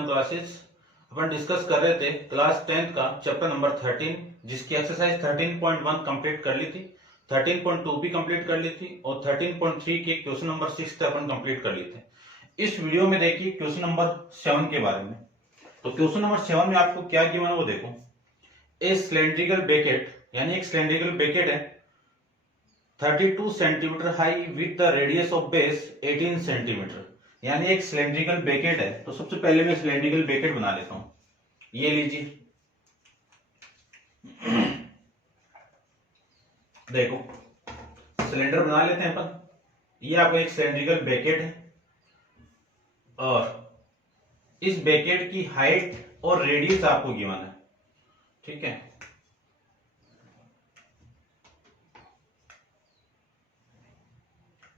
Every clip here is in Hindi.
Online classes. अपन डिस्कस कर रहे थे क्लास 10th का चैप्टर नंबर 13, जिसकी एक्सरसाइज 13.1 कंप्लीट कर ली थी, 13.2 भी कंप्लीट कर ली थी और 13.3 के क्वेश्चन नंबर 6 तक अपन कंप्लीट कर लिए थे। इस वीडियो में देखिए क्वेश्चन नंबर 7 के बारे में। तो क्वेश्चन नंबर 7 में आपको क्या गिवन है वो देखो। ए सिलेंड्रिकल बेकेट, यानी एक सिलेंड्रिकल बेकेट है 32 centimetre high with the radius of base 18 centimetre, यानी एक सिलेंड्रिकल बेकेट है। तो सबसे पहले मैं सिलेंड्रिकल बेकेट बना लेता हूं। ये लीजिए, देखो सिलेंडर बना लेते हैं अपन। ये आपका एक सिलेंड्रिकल बेकेट है और इस बेकेट की हाइट और रेडियस आपको गिवन है, ठीक है।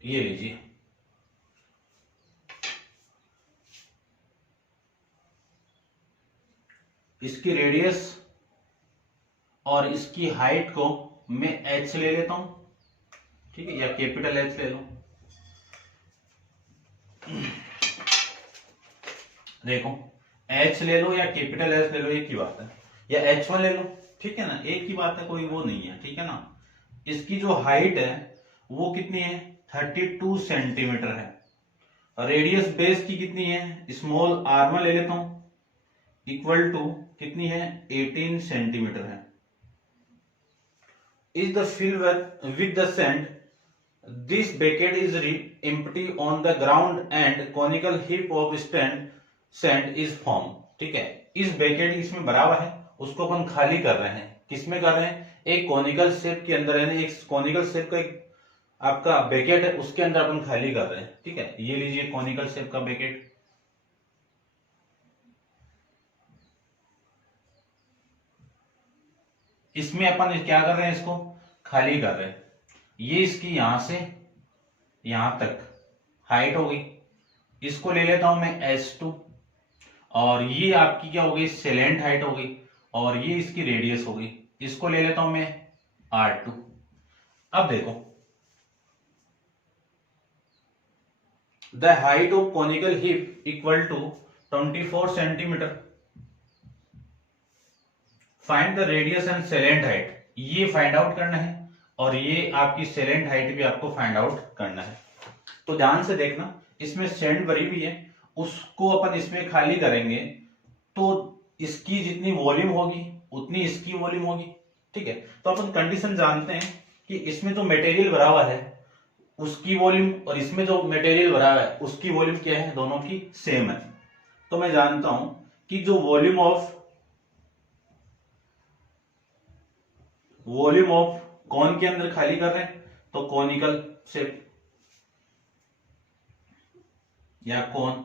ये लीजिए, इसकी रेडियस और इसकी हाइट को मैं h ले लेता हूं, ठीक है, या कैपिटल H ले लो। देखो h ले लो या कैपिटल H ले लो, एक ही बात है, या H1 ले लो, ठीक है ना, एक ही बात है, कोई वो नहीं है, ठीक है ना। इसकी जो हाइट है वो कितनी है, 32 सेंटीमीटर है। रेडियस बेस की कितनी है, स्मॉल r1 ले लेता हूं, इक्वल टू कितनी है, 18 सेंटीमीटर है। Is the fill with the sand, this bucket is empty on the ground and conical heap of sand is form, ठीक है। इस बेकेट इसमें भरा हुआ है, उसको अपन खाली कर रहे हैं। किसमें कर रहे हैं, एक कॉनिकल शेप के अंदर, यानी एक कॉनिकल शेप का एक आपका बेकेट है, उसके अंदर अपन खाली कर रहे हैं, ठीक है। ये लीजिए कॉनिकल शेप का बेकेट, इसमें अपन क्या कर रहे हैं, इसको खाली कर रहे हैं। ये इसकी यहां से यहां तक हाइट हो गई, इसको ले लेता हूं मैं S2, और ये आपकी क्या हो गई, सेलेंट हाइट हो गई, और ये इसकी रेडियस हो गई, इसको ले लेता हूं मैं R2। अब देखो, the height of conical heap equal to 24 centimetre, find the radius and slant height, ये फाइंड आउट करना है, और ये आपकी सेलेंट हाइट भी आपको फाइंड आउट करना है। तो ध्यान से देखना, इसमें सैंड भरी हुई है, उसको अपन इसमें खाली करेंगे तो इसकी जितनी वॉल्यूम होगी उतनी इसकी वॉल्यूम होगी, ठीक है। तो अपन कंडीशन जानते हैं कि इसमें जो मटेरियल भरा हुआ है उसकी वॉल्यूम और इसमें जो मटेरियल भरा हुआ है उसकी वॉल्यूम क्या है, दोनों की सेम है। तो मैं जानता हूं कि जो वॉल्यूम ऑफ कौन के अंदर खाली कर रहे हैं, तो कॉनिकल शेप या कौन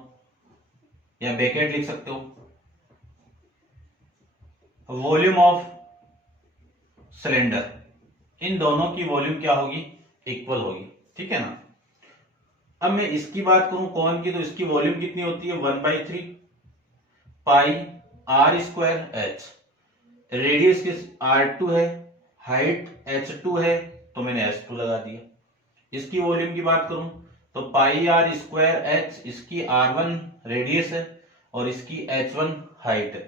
या बेकेट लिख सकते हो। वॉल्यूम ऑफ सिलेंडर, इन दोनों की वॉल्यूम क्या होगी, इक्वल होगी, ठीक है ना। अब मैं इसकी बात करूं कौन की, तो इसकी वॉल्यूम कितनी होती है, 1/3 पाई r स्क्वायर h, रेडियस किस R2 है, हाइट H2 है, तो मैंने H2 लगा दिया। इसकी वॉल्यूम की बात करूं तो पाई r स्क्वायर h, इसकी R1 रेडियस है और इसकी H1 हाइट है।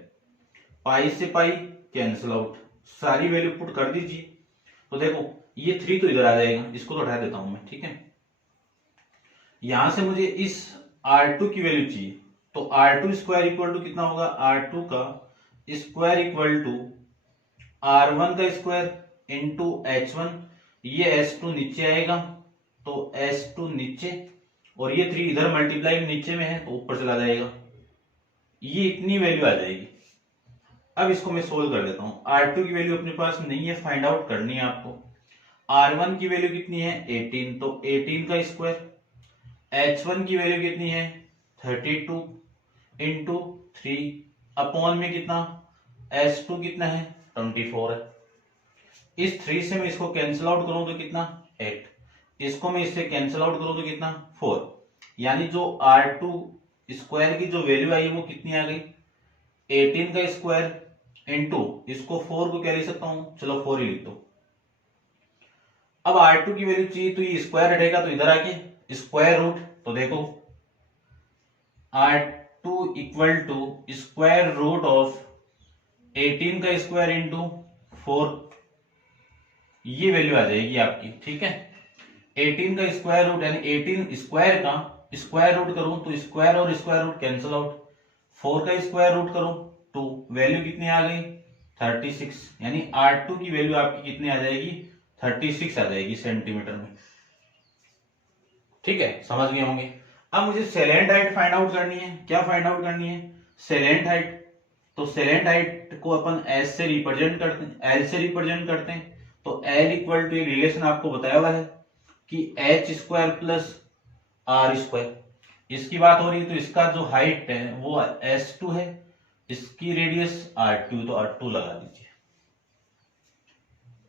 पाई से पाई कैंसिल आउट, सारी वैल्यू पुट कर दीजिए। तो देखो ये 3 तो इधर आ जाएगा, इसको तो हटा देता हूं मैं, ठीक है। यहां से मुझे इस R2 की वैल्यू चाहिए, तो R2 स्क्वायर इक्वल टू कितना होगा, R2 का स्क्वायर इक्वल टू R1 का स्क्वायर इंटू H1, ये S2 नीचे आएगा तो S2 नीचे, और ये 3 इधर मल्टीप्लाई नीचे में है तो ऊपर चला जाएगा, ये इतनी वैल्यू आ जाएगी। अब इसको मैं सोल्व कर देता हूं। R2 की वैल्यू अपने पास नहीं है, फाइंड आउट करनी है आपको। R1 की वैल्यू कितनी है, 18, तो 18 का स्क्वायर। H1 की वैल्यू कितनी है, 32 इंटू 3 अपॉन में कितना, S2 कितना है, 24 है। इस 3 से मैं इसको कैंसिल आउट करूं तो कितना, 8, इसको मैं इससे कैंसिल आउट करूं तो कितना, 4, यानी जो R2 स्क्वायर की जो वैल्यू आई वो कितनी आ गई, 18 का स्क्वायर इंटू इसको 4 को क्या लिख सकता हूं, चलो 4 ही लिख दो। अब R2 की वैल्यू चाहिए तो ये स्क्वायर हटेगा तो इधर आके स्क्वायर रूट, तो देखो 2 equal to square root of 18 का स्क्वायर इंटू 4, ये वैल्यू आ जाएगी आपकी। ठीक है, 18 का स्क्वायर रूट यानी 18 स्क्वायर का स्क्वायर रूट करूं तो स्क्वायर और स्क्वायर रूट कैंसिल आउट, 4 का स्क्वायर रूट करूं तो वैल्यू कितनी आ गई 36, यानी R2 की वैल्यू आपकी कितनी आ जाएगी 36 आ जाएगी सेंटीमीटर में। ठीक है, समझ गए होंगे। अब मुझे सेलेंट हाइट फाइंड आउट करनी है। क्या फाइंड आउट करनी है? Salient height. तो सेलेंट हाइट को अपन एस से रिप्रेजेंट करते हैं, एल से रिप्रेजेंट करते हैं। तो एल इक्वल टू एक रिलेशन आपको बताया हुआ है कि H square plus R square. इसकी बात हो रही है तो इसका जो हाइट है वो S2 है, इसकी रेडियस R2, तो R2 लगा दीजिए।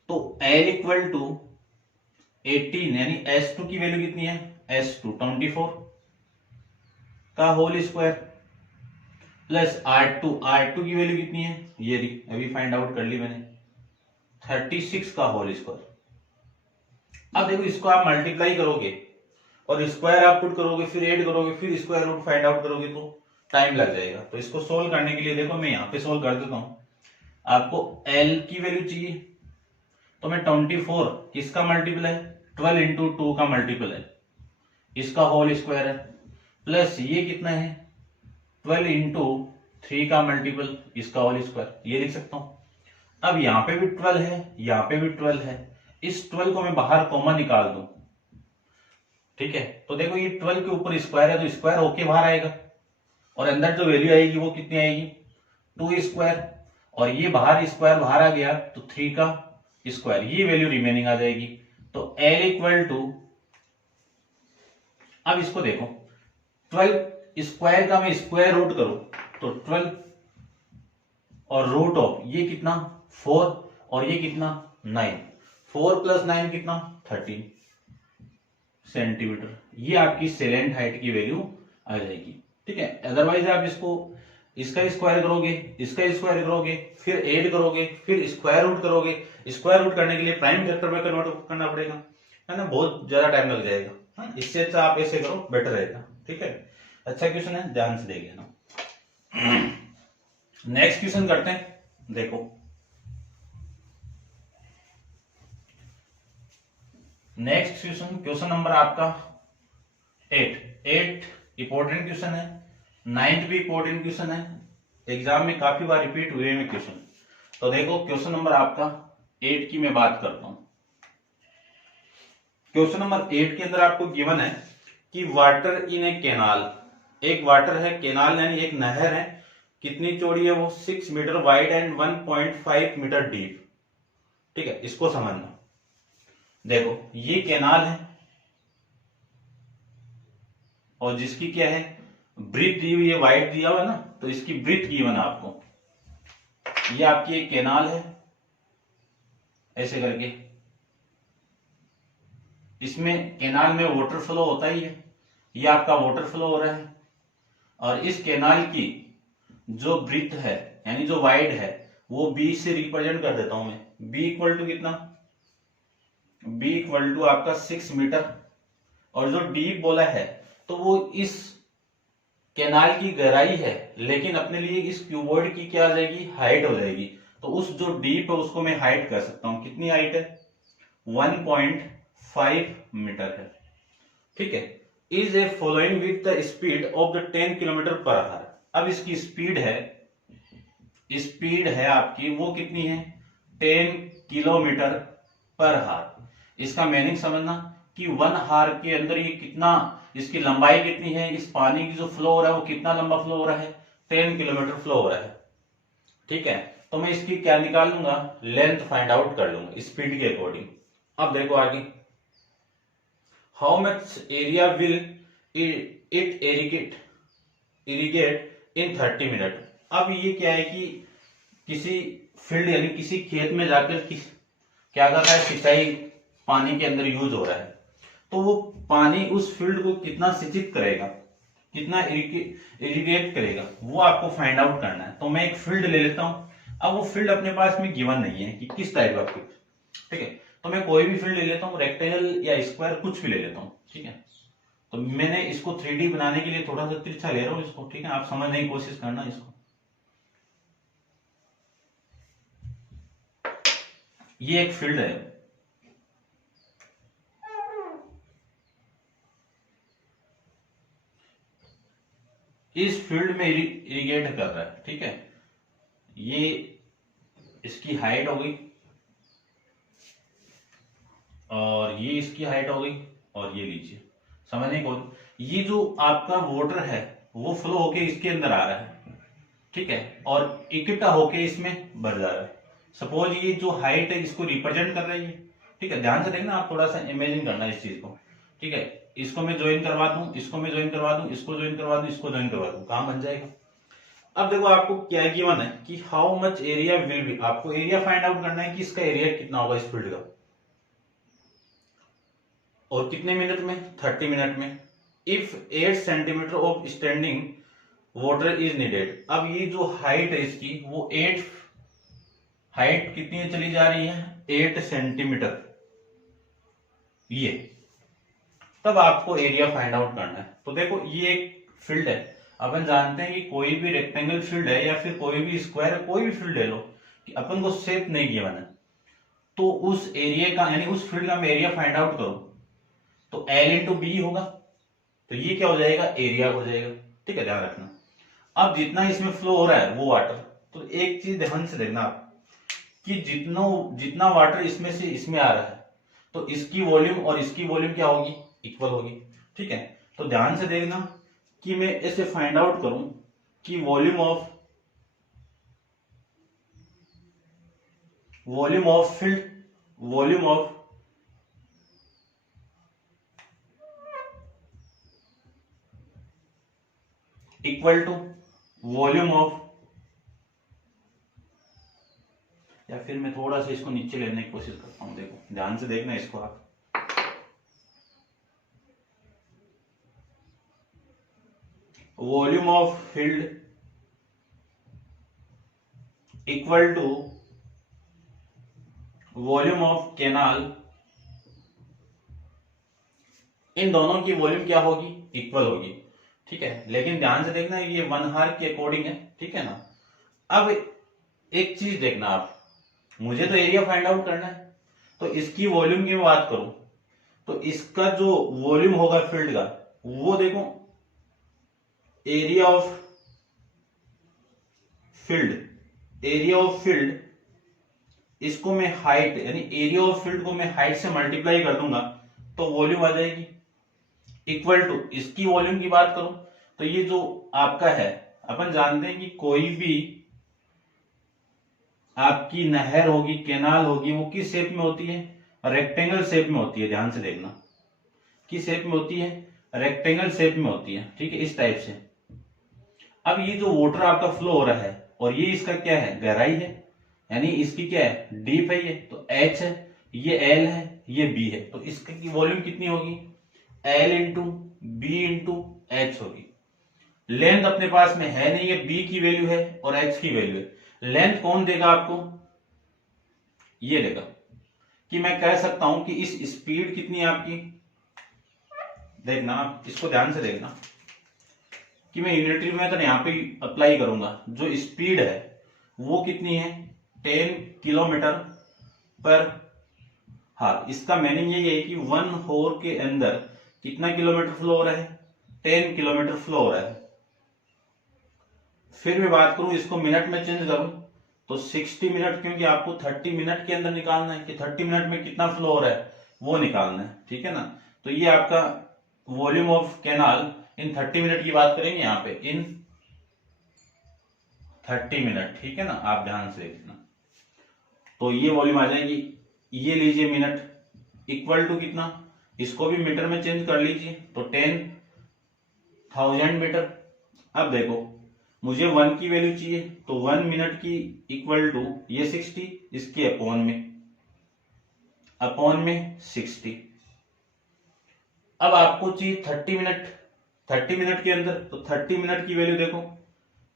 तो L इक्वल टू 18 यानी S2 की वैल्यू कितनी है S2 24 का होल स्क्वायर प्लस R2 की वैल्यू कितनी है ये अभी फाइंड आउट कर ली मैंने 36 का होल स्क्वायर। अब देखो इसको आप मल्टीप्लाई करोगे और स्क्वायर आप पुट करोगे, फिर ऐड करोगे, फिर स्क्वायर रूट फाइंड आउट करोगे तो टाइम लग जाएगा। तो इसको सोल्व करने के लिए देखो मैं यहाँ पे सोल्व कर देता हूं। आपको L की वैल्यू चाहिए तो मैं 24 किसका मल्टीपल है 12 इंटू 2 का मल्टीपल है, इसका होल स्क्वायर है, प्लस ये कितना है 12 इंटू 3 का मल्टीपल, इसका होल स्क्वायर, ये लिख सकता हूं। अब यहाँ पे भी 12 है, यहाँ पे भी 12 है, इस 12 को मैं बाहर कॉमन निकाल दूं। ठीक है, तो देखो ये 12 के ऊपर स्क्वायर है तो स्क्वायर होके बाहर आएगा और अंदर जो वैल्यू आएगी वो कितनी आएगी 2 स्क्वायर, और ये बाहर स्क्वायर बाहर आ गया तो 3 का स्क्वायर, ये वैल्यू रिमेनिंग आ जाएगी। तो L इक्वल टू, अब इसको देखो 12 स्क्वायर का मैं स्क्वायर रूट करूं तो 12 और रूट ऑफ ये कितना 4 और ये कितना 9, 4 प्लस 9 कितना 13 सेंटीमीटर, ये आपकी सेलेंट हाइट की वैल्यू आ जाएगी। ठीक है, अदरवाइज आप इसको इसका स्क्वायर करोगे, इसका स्क्वायर करोगे, फिर ऐड करोगे, फिर स्क्वायर रूट करोगे, स्क्वायर रूट करने के लिए प्राइम फैक्टर में कन्वर्ट करना पड़ेगा, है ना, बहुत ज्यादा टाइम लग जाएगा। हाँ, इससे अच्छा आप ऐसे करो बेटर रहेगा। ठीक है, अच्छा क्वेश्चन है, ध्यान से देखिए ना। नेक्स्ट क्वेश्चन करते हैं, देखो नेक्स्ट क्वेश्चन नंबर आपका 8 इंपॉर्टेंट क्वेश्चन है, 9th भी इंपॉर्टेंट क्वेश्चन है, एग्जाम में काफी बार रिपीट हुए हैं क्वेश्चन। तो देखो क्वेश्चन नंबर आपका 8 की मैं बात करता हूं। क्वेश्चन नंबर 8 के अंदर आपको गिवन है कि वाटर इन ए कैनाल, एक वाटर है, कैनाल यानी एक नहर है, कितनी चौड़ी है वो 6 metre wide and 1.5 metre deep. ठीक है, इसको समझना। देखो ये कैनाल है और जिसकी क्या है ब्रीथ दी हुई है, वाइड दिया हुआ ना, तो इसकी ब्रीथ गिवन है आपको। ये आपकी एक कैनाल है ऐसे करके, इसमें कैनाल में वाटर फ्लो होता ही है, ये आपका वाटर फ्लो हो रहा है, और इस कैनाल की जो ब्रीथ है यानी जो वाइड है वो बी से रिप्रेजेंट कर देता हूं मैं। बी इक्वल टू कितना, बी इक्वल टू आपका 6 मीटर, और जो डीप बोला है तो वो इस कैनाल की गहराई है, लेकिन अपने लिए इस क्यूबॉइड की क्या आ जाएगी हाइट हो जाएगी। तो उस जो डीप है उसको मैं हाइट कर सकता हूं, कितनी हाइट है 1.5 मीटर है। ठीक है, is a following with the speed of the 10 kilometre per hour. अब इसकी स्पीड है आपकी वो कितनी है 10 किलोमीटर पर आवर। इसका मीनिंग समझना कि 1 आवर के अंदर ये कितना, इसकी लंबाई कितनी है, इस पानी की जो फ्लो हो रहा है वो कितना लंबा फ्लो हो रहा है 10 किलोमीटर फ्लो हो रहा है। ठीक है, तो मैं इसकी क्या निकाल लूंगा लेंथ फाइंड आउट कर लूंगा स्पीड के अकॉर्डिंग। अब देखो आगे, how much area will it irrigate in 30 minute. अब ये क्या है कि किसी फील्ड यानी किसी खेत में जाकर क्या कर रहा है, सिंचाई पानी के अंदर यूज हो रहा है, तो वो पानी उस फील्ड को कितना सिंचित करेगा, कितना इरिगेट करेगा, वो आपको फाइंड आउट करना है। तो मैं एक फील्ड ले लेता हूं। अब वो फील्ड अपने पास में गिवन नहीं है कि किस टाइप का फील्ड। ठीक है, तो मैं कोई भी फील्ड ले लेता हूँ, रेक्टेंगल या स्क्वायर कुछ भी ले लेता हूँ। ठीक है, तो मैंने इसको 3D बनाने के लिए थोड़ा सा तिरछा ले रहा हूं इसको, ठीक है, आप समझने की कोशिश करना इसको। ये एक फील्ड है, इस फील्ड में इरिगेट कर रहा है, ठीक है। ये इसकी हाइट हो गई और ये इसकी हाइट हो गई और ये लीजिए, समझने को, ये जो आपका वाटर है वो फ्लो होके इसके अंदर आ रहा है, ठीक है, और इकट्ठा होके इसमें भर जा रहा है। सपोज ये जो हाइट है इसको रिप्रेजेंट कर रही है, ठीक है, ध्यान से देखना, आप थोड़ा सा इमेजिन करना इस चीज को, ठीक है। इसको मैं ज्वाइन करवा दूं, इसको मैं ज्वाइन करवा दूं, इसको ज्वाइन करवा दूं, इसको ज्वाइन करवा दूं, काम बन जाएगा। अब देखो आपको क्या गिवन है कि how much area will be, आपको एरिया फाइंड आउट करना है कि इसका एरिया कितना होगा इस फील्ड का, और कितने मिनट में, 30 मिनट में। If 8 centimetre of standing water is needed, अब ये जो हाइट है इसकी वो 8, हाइट कितनी चली जा रही है, 8 सेंटीमीटर, ये, तब आपको एरिया फाइंड आउट करना है। तो देखो ये एक फील्ड है, अपन जानते हैं कि कोई भी रेक्टेंगल फील्ड है या फिर कोई भी स्क्वायर, कोई भी फील्ड ले लो, कि अपन को शेप नहीं गिवन है, तो उस एरिया का यानी उस फील्ड का मैं एरिया फाइंड आउट करूं तो L इंटू बी होगा, तो ये क्या हो जाएगा, एरिया हो जाएगा, ठीक है, ध्यान रखना। अब जितना इसमें फ्लो हो रहा है वो वाटर, तो एक चीज ध्यान से देखना आप कि जितना वाटर इसमें से इसमें आ रहा है तो इसकी वॉल्यूम और इसकी वॉल्यूम क्या होगी, इक्वल होगी, ठीक है। तो ध्यान से देखना कि मैं ऐसे फाइंड आउट करूं कि volume of field, volume of equal to volume of, या फिर मैं थोड़ा सा इसको नीचे लेने की कोशिश करता हूं, देखो ध्यान से देखना इसको आप, volume of field equal to volume of canal, इन दोनों की वॉल्यूम क्या होगी, इक्वल होगी, ठीक है। लेकिन ध्यान से देखना ये 1 हार के अकॉर्डिंग है, ठीक है ना। अब एक चीज देखना आप, मुझे तो एरिया फाइंड आउट करना है, तो इसकी वॉल्यूम की बात करूं तो इसका जो वॉल्यूम होगा फील्ड का वो देखो, एरिया ऑफ फील्ड, इसको मैं हाइट यानी एरिया ऑफ फील्ड को मैं हाइट से मल्टीप्लाई कर दूंगा तो वॉल्यूम आ जाएगी, इक्वल टू इसकी वॉल्यूम की बात करूं तो ये जो आपका है, अपन जानते हैं कि कोई भी आपकी नहर होगी, कैनाल होगी, वो किस शेप में होती है, रेक्टेंगल शेप में होती है, ध्यान से देखना, किस शेप में होती है, रेक्टेंगल शेप में होती है, ठीक है, इस टाइप से। अब ये जो वाटर आपका फ्लो हो रहा है और ये इसका क्या है, गहराई है, यानी इसकी क्या है, डीप है, ये तो H है, ये L है, ये B है, तो इसकी वॉल्यूम कितनी होगी, L into B into H होगी। लेंथ अपने पास में है नहीं है, B की वैल्यू है और H की वैल्यू है, लेंथ कौन देगा आपको, ये देगा, कि मैं कह सकता हूं कि इस स्पीड कितनी है आपकी, देखना आप इसको ध्यान से देखना कि मैं यूनिटरी मेथड यहां पे अप्लाई करूंगा, जो स्पीड है वो कितनी है, 10 किलोमीटर पर हार। इसका मीनिंग ये है कि 1 होर के अंदर कितना किलोमीटर फ्लो हो रहा है, 10 किलोमीटर फ्लो हो रहा है। फिर मैं बात करूं इसको मिनट में चेंज करूं तो 60 मिनट, क्योंकि आपको 30 मिनट के अंदर निकालना है कि 30 मिनट में कितना फ्लो हो रहा है वो निकालना है, ठीक है ना। तो ये आपका volume of canal in 30 minute की बात करेंगे यहाँ पे, इन 30 मिनट, ठीक है ना, आप ध्यान से देखना। तो ये वॉल्यूम आ जाएगी, ये लीजिए मिनट, इक्वल टू कितना, इसको भी मीटर में चेंज कर लीजिए तो 10,000 मीटर। अब देखो मुझे 1 की वैल्यू चाहिए तो 1 मिनट की इक्वल टू ये 60, इसके अपॉन में 60। अब आपको चाहिए 30 मिनट, 30 मिनट के अंदर, तो 30 मिनट की वैल्यू देखो,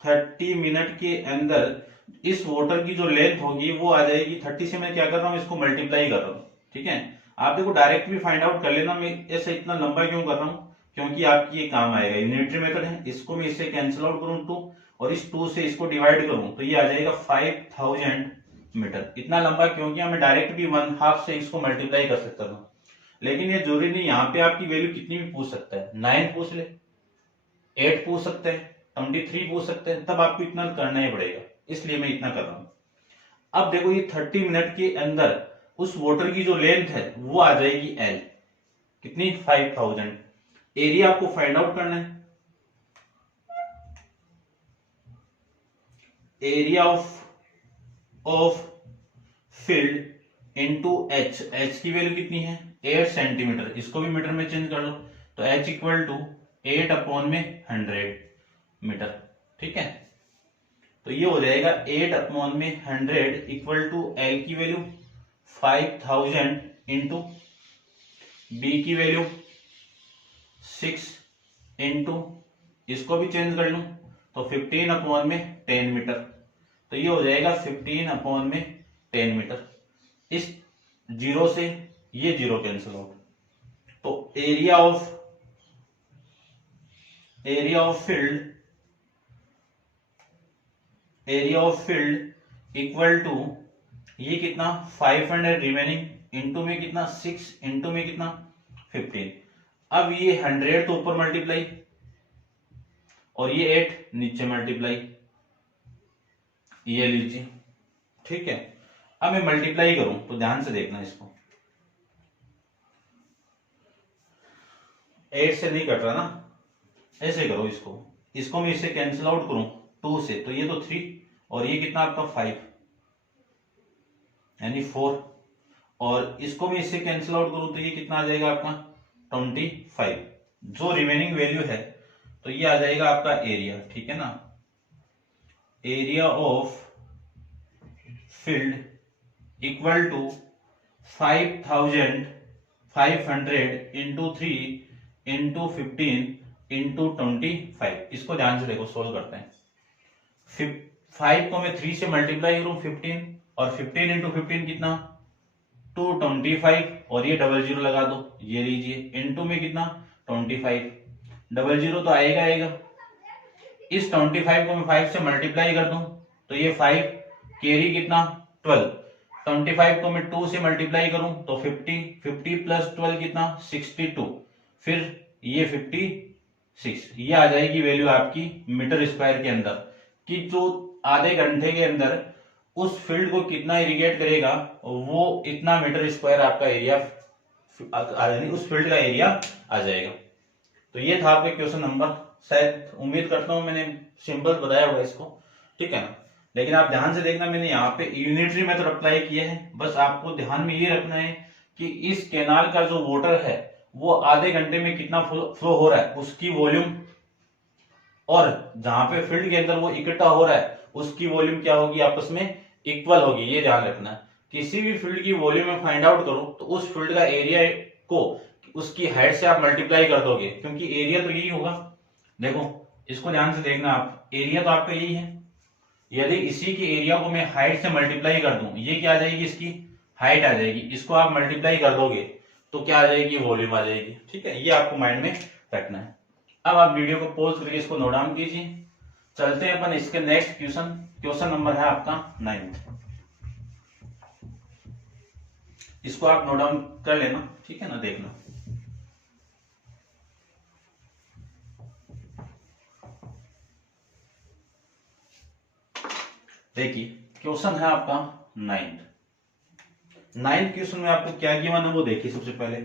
30 मिनट के अंदर इस वाटर की जो लेंथ होगी वो आ जाएगी 30 से, मैं क्या कर रहा हूं इसको मल्टीप्लाई कर रहा हूं, ठीक है। आप देखो डायरेक्ट भी फाइंड आउट कर लेना, मैं ऐसे इतना लंबा क्यों कर रहा हूं, क्योंकि आपकी ये काम आएगा, यूनिटरी मेथड है। इसको मैं इससे कैंसिल आउट करूं 2 और इस 2 से इसको डिवाइड करूं तो ये आ जाएगा 5000 मीटर। इतना लंबा क्योंकि हमें डायरेक्ट भी 1/2 से इसको मल्टीप्लाई कर सकता था, लेकिन ये जरूरी नहीं, यहाँ पे आपकी वैल्यू कितनी भी पूछ सकता है, 9 पूछ ले, 8 पूछ सकते हैं, 23 पूछ सकते हैं, तब आपको इतना करना ही पड़ेगा, इसलिए मैं इतना कर रहा हूं। अब देखो ये 30 मिनट के अंदर उस वाटर की जो लेंथ है वो आ जाएगी L, कितनी 5000। एरिया आपको फाइंड आउट करना है, area of field into H, H की वैल्यू कितनी है 8 सेंटीमीटर, इसको भी मीटर में चेंज कर लो तो H इक्वल टू 8/100 मीटर। ठीक है, तो ये हो जाएगा 8/100 इक्वल टू L की वैल्यू 5000 इंटू B की वैल्यू 6 इंटू इसको भी चेंज कर लूं तो 15/10 मीटर, तो ये हो जाएगा 15/10 मीटर। इस 0 से ये 0 कैंसिल आउट, तो area of field equal to ये कितना 500 रिमेनिंग इंटू में कितना 6 इंटू में कितना 15। अब ये 100 तो ऊपर मल्टीप्लाई और ये 8 नीचे मल्टीप्लाई, ये लीजिए। ठीक है, अब मैं मल्टीप्लाई करूं तो ध्यान से देखना, इसको 8 से नहीं कट रहा ना, ऐसे करो, इसको मैं इससे कैंसिल आउट करूं 2 से तो ये तो 3 और ये कितना आपका 5 यानी 4, और इसको मैं इससे कैंसिल आउट करूं तो ये कितना आ जाएगा आपका 25, जो रिमेनिंग वैल्यू है तो ये आ जाएगा आपका एरिया। ठीक है ना, area of field equal to 5500 into 3 into 15 into 25। इसको ध्यान से देखो, सोल्व करते हैं। 5 को मैं 3 से मल्टीप्लाई करूं 15 और 15 इंटू 15 कितना 225 और ये 00 लगा दो, ये लीजिए इंटू में कितना 25, 00 तो आएगा। इस 25 को मैं 5 से मल्टीप्लाई कर दूं तो ये 5 कैरी कितना 12, 25 को मैं 2 से मल्टीप्लाई करूं तो 50 प्लस 12 कितना 62, फिर ये 56, ये आ जाएगी वैल्यू आपकी मीटर स्क्वायर के अंदर, कि जो आधे घंटे के अंदर उस फील्ड को कितना इरिगेट करेगा वो इतना मीटर स्क्वायर आपका एरिया, उस फील्ड का एरिया आ जाएगा। तो ये था आपके क्वेश्चन नंबर, शायद उम्मीद करता हूं मैंने सिंपल बताया होगा इसको। ठीक है ना, लेकिन आप ध्यान से देखना, मैंने यहाँ पे यूनिटरी मेथड अप्लाई किया है। बस आपको ध्यान में ये रखना है कि इस कैनाल का जो वाटर है वो आधे घंटे में कितना फ्लो हो रहा है उसकी वॉल्यूम, और जहां पे फील्ड के अंदर वो इकट्ठा हो रहा है उसकी वॉल्यूम क्या होगी, आपस में इक्वल होगी। ये ध्यान रखना है, किसी भी फील्ड की वॉल्यूम में फाइंड आउट करो तो उस फील्ड का एरिया को उसकी हाइट से आप मल्टीप्लाई कर दोगे, क्योंकि एरिया तो यही होगा। देखो इसको ध्यान से देखना आप, एरिया तो आपका यही है, यदि इसी के एरिया को मैं हाइट से मल्टीप्लाई कर दूं, ये क्या आ जाएगी, इसकी हाइट आ जाएगी, इसको आप मल्टीप्लाई कर दोगे तो क्या आ जाएगी, वॉल्यूम आ जाएगी। ठीक है, ये आपको माइंड में रखना है। अब आप वीडियो को पॉज करके इसको नोट डाउन कीजिए। चलते हैं अपन इसके नेक्स्ट क्वेश्चन नंबर है आपका 9th। इसको आप नोट डाउन कर लेना, ठीक है ना, देखना। देखिए क्वेश्चन है आपका 9th क्वेश्चन में आपको क्या गिवन है वो देखिए। सबसे पहले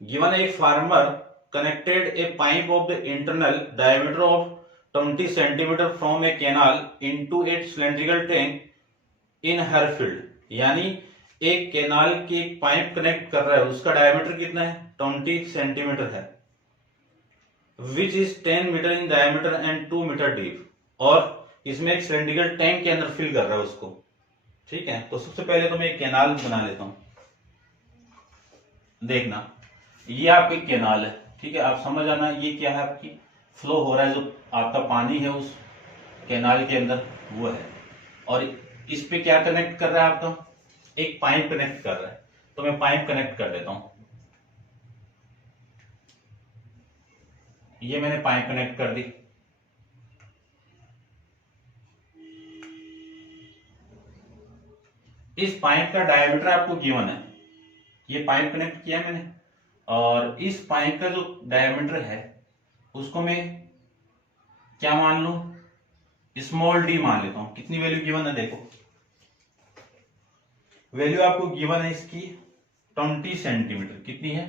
गिवन है, एक farmer connected a pipe of the internal diameter of 20 centimeter from a canal into a cylindrical tank in her field। यानी एक कैनाल की एक पाइप कनेक्ट कर रहा है, उसका डायमीटर कितना है 20 सेंटीमीटर है, which is 10 metre in diameter and 2 metre deep, और इसमें एक सिलेंड्रिकल टैंक के अंदर फिल कर रहा है उसको। ठीक है, तो सबसे पहले तो मैं एक कैनाल बना लेता हूं। देखना ये आपकी कैनाल है, ठीक है, आप समझ आना ये क्या है, आपकी फ्लो हो रहा है, जो आपका पानी है उस कैनाल के अंदर वो है, और इस पे क्या कनेक्ट कर रहा है, आपका एक पाइप कनेक्ट कर रहा है। तो मैं पाइप कनेक्ट कर देता हूं। ये मैंने पाइप कनेक्ट कर दी। इस पाइप का डायमीटर आपको गिवन है, ये पाइप कनेक्ट किया मैंने, और इस पाइप का जो डायमीटर है उसको मैं क्या मान लूं, स्मॉल डी मान लेता हूं। कितनी वैल्यू गिवन है देखो, वैल्यू आपको गिवन है इसकी 20 सेंटीमीटर। कितनी है,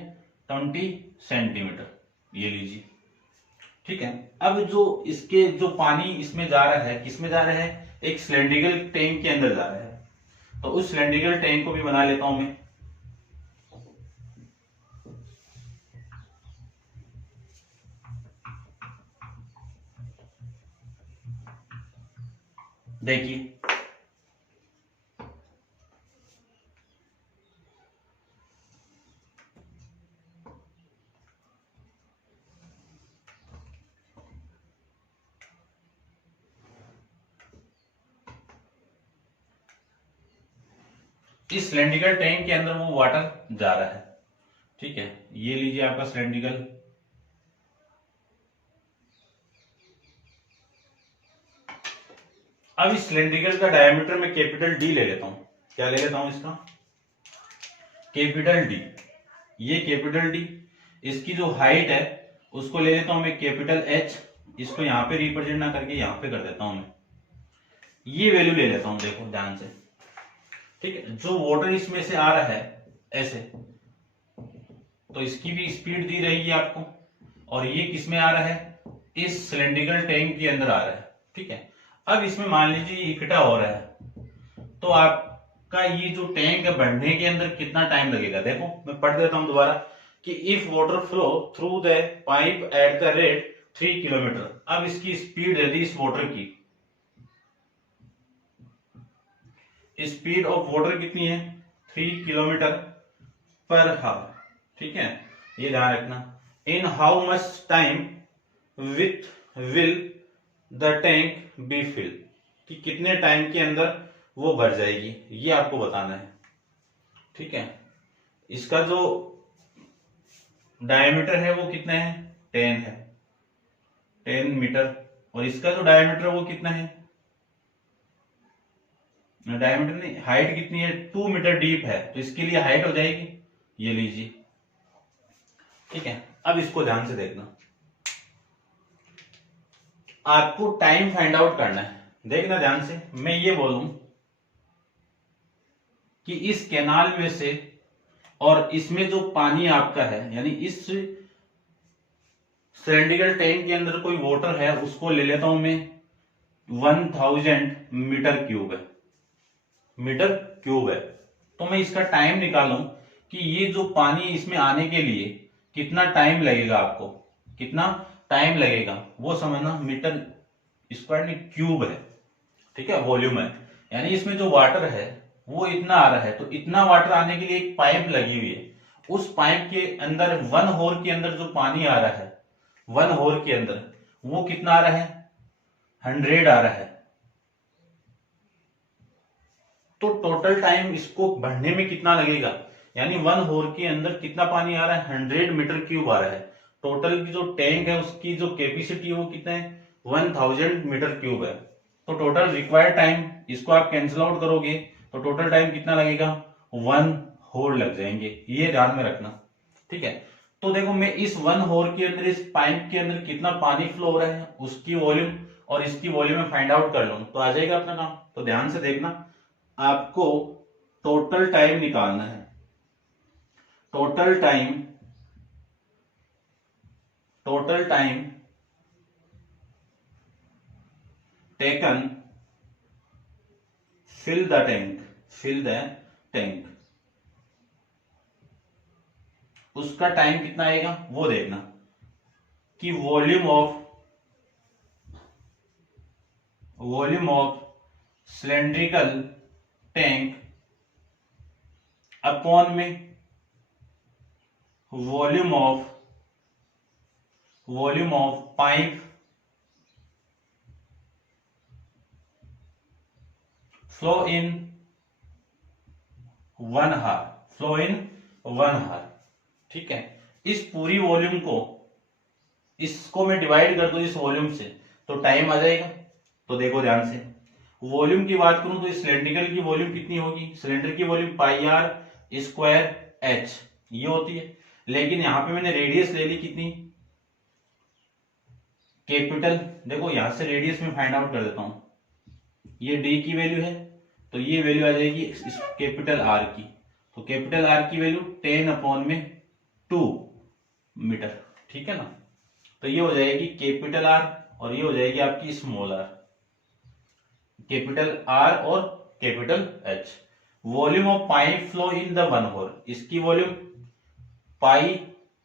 20 सेंटीमीटर, ये लीजिए। ठीक है, अब जो इसके जो पानी इसमें जा रहा है, किसमें जा रहा है, एक सिलेंड्रिकल टैंक के अंदर जा रहा है। तो उस सिलेंड्रिकल टैंक को भी बना लेता हूं मैं। देखिए इस सिलेंड्रिकल टैंक के अंदर वो वाटर जा रहा है। ठीक है, ये लीजिए आपका सिलेंड्रिकल। अब इस सिलेंड्रिकल का डायमीटर में कैपिटल डी ले लेता हूं। क्या ले लेता हूं इसका, कैपिटल डी। ये कैपिटल डी, इसकी जो हाइट है उसको ले लेता हूं मैं कैपिटल एच। इसको यहां पे रिप्रेजेंट ना करके यहां पे कर देता हूं मैं। ये वैल्यू ले लेता हूं, देखो ध्यान से। ठीक है, जो वाटर इसमें से आ रहा है ऐसे, तो इसकी भी स्पीड दी रहेगी आपको, और ये किसमें आ रहा है, इस सिलेंड्रिकल टैंक के अंदर आ रहा है। ठीक है, अब इसमें मान लीजिए इकट्ठा हो रहा है, तो आपका ये जो टैंक है बढ़ने के अंदर कितना टाइम लगेगा, देखो मैं पढ़ देता हूं दोबारा कि if water flow through the pipe at the rate 3 kilometre. अब इसकी स्पीड यदि इस वाटर की स्पीड ऑफ वाटर कितनी है, 3 किलोमीटर पर हावर। ठीक है, ये ध्यान रखना। In how much time with will the tank be fill, कि कितने टाइम के अंदर वो भर जाएगी, ये आपको बताना है। ठीक है, इसका जो डायमीटर है वो कितना है, 10 है, 10 मीटर। और इसका जो डायमीटर वो कितना है, डायमीटर नहीं, हाइट कितनी है, 2 मीटर डीप है, तो इसके लिए हाइट हो जाएगी, ये लीजिए। ठीक है, अब इसको ध्यान से देखना, आपको टाइम फाइंड आउट करना है। देखना ध्यान से, मैं ये बोलूं कि इस कैनाल में से और इसमें जो पानी आपका है, यानी इस सिलेंड्रिकल टैंक के अंदर कोई वाटर है, उसको ले लेता हूं मैं 1000 मीटर क्यूब है, मीटर क्यूब है। तो मैं इसका टाइम निकालूं कि ये जो पानी इसमें आने के लिए कितना टाइम लगेगा, आपको कितना टाइम लगेगा वो समझना। मीटर स्क्वायर नहीं, क्यूब है। ठीक है, वॉल्यूम है, यानी इसमें जो वाटर है वो इतना आ रहा है, तो इतना वाटर आने के लिए एक पाइप लगी हुई है। उस पाइप के अंदर 1 होर के अंदर जो पानी आ रहा है, 1 होर के अंदर वो कितना आ रहा है, 100 आ रहा है। तो टोटल टाइम इसको बढ़ने में कितना लगेगा, यानी 1 होर के अंदर कितना पानी आ रहा है, 100 मीटर क्यूब आ रहा है। टोटल की जो टैंक है उसकी जो कैपेसिटी है वो कितना है, 1000 मीटर क्यूब है। तो टोटल रिक्वायर्ड टाइम, इसको आप कैंसिल आउट करोगे तो टोटल टाइम कितना लगेगा, 1 होर लग जाएंगे, ये ध्यान में रखना। ठीक है, तो देखो मैं इस 1 होर के अंदर, इस पाइप के अंदर कितना पानी फ्लो हो रहा है, उसकी वॉल्यूम और इसकी वॉल्यूम में फाइंड आउट कर लूं तो आ जाएगा अपना काम। तो ध्यान से देखना, आपको टोटल टाइम निकालना है। Total time taken fill the tank, उसका टाइम कितना आएगा वो देखना कि volume of cylindrical tank upon में volume of pipe flow in 1 hour. ठीक है, इस पूरी वॉल्यूम को इसको मैं डिवाइड कर दूं इस वॉल्यूम से तो टाइम आ जाएगा। तो देखो ध्यान से, वॉल्यूम की बात करूं तो सिलेंड्रिकल की वॉल्यूम कितनी होगी, सिलेंडर की volume pi R square H ये होती है। लेकिन यहां पे मैंने रेडियस ले ली कितनी, कैपिटल, देखो यहां से रेडियस में फाइंड आउट कर देता हूं, ये डी की वैल्यू है तो ये वैल्यू आ जाएगी कैपिटल आर की, तो कैपिटल आर की वैल्यू 10/2 मीटर, ठीक है ना। तो ये हो जाएगी कैपिटल आर और ये हो जाएगी आपकी स्मॉल आर, कैपिटल आर और capital H. Volume of pipe flow in the one hole, इसकी वॉल्यूम पाई,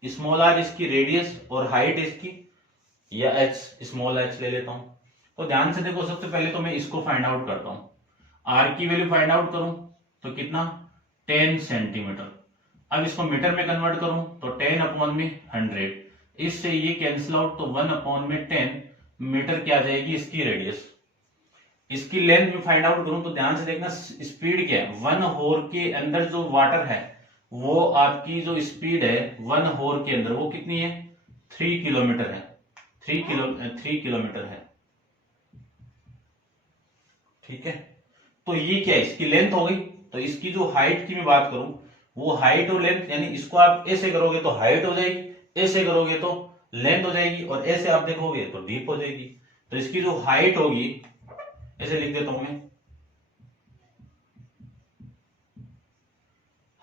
स्मॉल आर इसकी रेडियस और हाइट इसकी, या एच स्मॉल एच ले लेता हूं। तो ध्यान से देखो, सबसे पहले तो मैं इसको फाइंड आउट करता हूं, आर की वैल्यू फाइंड आउट करूं तो कितना 10 सेंटीमीटर। अब इसको मीटर में कन्वर्ट करूं तो 10/100, इससे ये कैंसिल आउट तो 1/10 मीटर क्या आ जाएगी इसकी रेडियस। इसकी लेंथ में फाइंड आउट करूं तो ध्यान से देखना स्पीड क्या है, 1 होर के अंदर जो वाटर है वो आपकी जो स्पीड है 1 होर के अंदर वो कितनी है 3 किलोमीटर है, 3 किलोमीटर है, ठीक है। तो ये क्या है, इसकी लेंथ हो गई। तो इसकी जो हाइट की मैं बात करूं वो हाइट और लेंथ, यानी इसको आप ऐसे करोगे तो हाइट हो जाएगी, ऐसे करोगे तो लेंथ हो जाएगी, और ऐसे आप देखोगे तो डीप हो जाएगी। तो इसकी जो हाइट होगी, ऐसे लिख देता हूं मैं,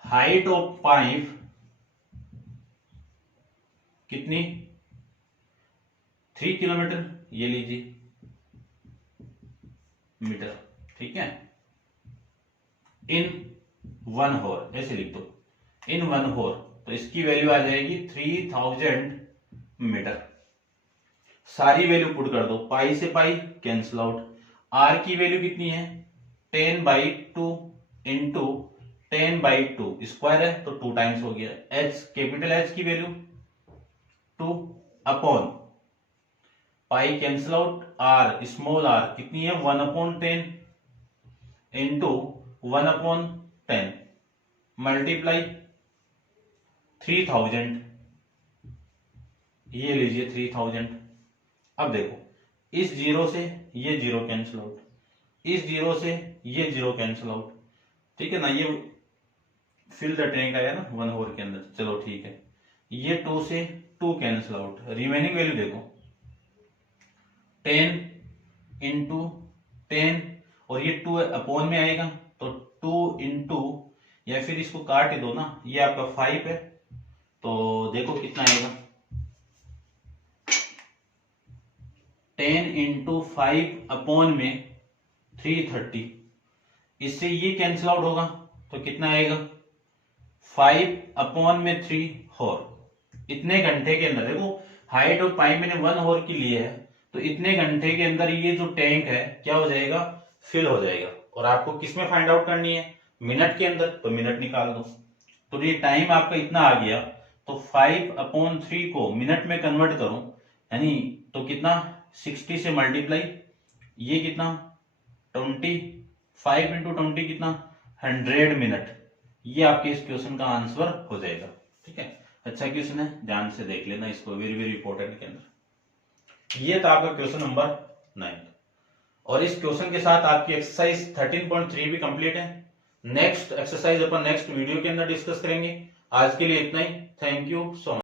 हाइट ऑफ पाइप कितनी 3 किलोमीटर, ये लीजिए मीटर, ठीक है। इन 1 होर ऐसे लिख दो, इन 1 होर, तो इसकी वैल्यू आ जाएगी 3000 मीटर। सारी वैल्यू पुट कर दो, पाई से पाई कैंसिल आउट, आर की वैल्यू कितनी है 10/2 इंटू 10/2 स्क्वायर है तो 2 टाइम्स हो गया। एच कैपिटल एच की value 2 upon pi cancel out, R small R कितनी है 1/10 इंटू 1/10 मल्टीप्लाई 3000, ये लीजिए 3000। अब देखो इस जीरो से ये जीरो कैंसिल आउट, इस जीरो से ये जीरो कैंसिल आउट, ठीक है ना। ये फिल द टैंक आया ना 1 होर के अंदर, चलो ठीक है। ये 2 से 2 कैंसिल आउट, रिमेनिंग वैल्यू देखो 10 इंटू 10 और ये 2 अपॉन में आएगा तो 2 इंटू, या फिर इसको काट ही दो ना, ये आपका 5 है तो देखो कितना आएगा 10 इंटू 5 अपॉन में 330, इससे ये कैंसिल आउट होगा तो कितना आएगा 5 अपॉन में 3 होर। इतने घंटे के अंदर देखो हाइट और पाई मैंने 1 होर की लिए है, तो इतने घंटे के अंदर ये जो टैंक है क्या हो जाएगा फिल हो जाएगा। और आपको किस में फाइंड आउट करनी है मिनट के अंदर, तो मिनट निकाल दो। तो ये टाइम आपका इतना आ गया, तो 5/3 को मिनट में कन्वर्ट करो, यानी तो कितना 60 से मल्टीप्लाई, ये कितना 20, 5 इंटू 20 कितना 100 मिनट। ये आपके इस क्वेश्चन का आंसर हो जाएगा, ठीक है। अच्छा क्वेश्चन है, ध्यान से देख लेना इसको, वेरी वेरी इंपॉर्टेंट के अंदर। ये था आपका क्वेश्चन नंबर 9, और इस क्वेश्चन के साथ आपकी एक्सरसाइज 13.3 भी कंप्लीट है। नेक्स्ट एक्सरसाइज अपन नेक्स्ट वीडियो के अंदर डिस्कस करेंगे। आज के लिए इतना ही, थैंक यू सो मच।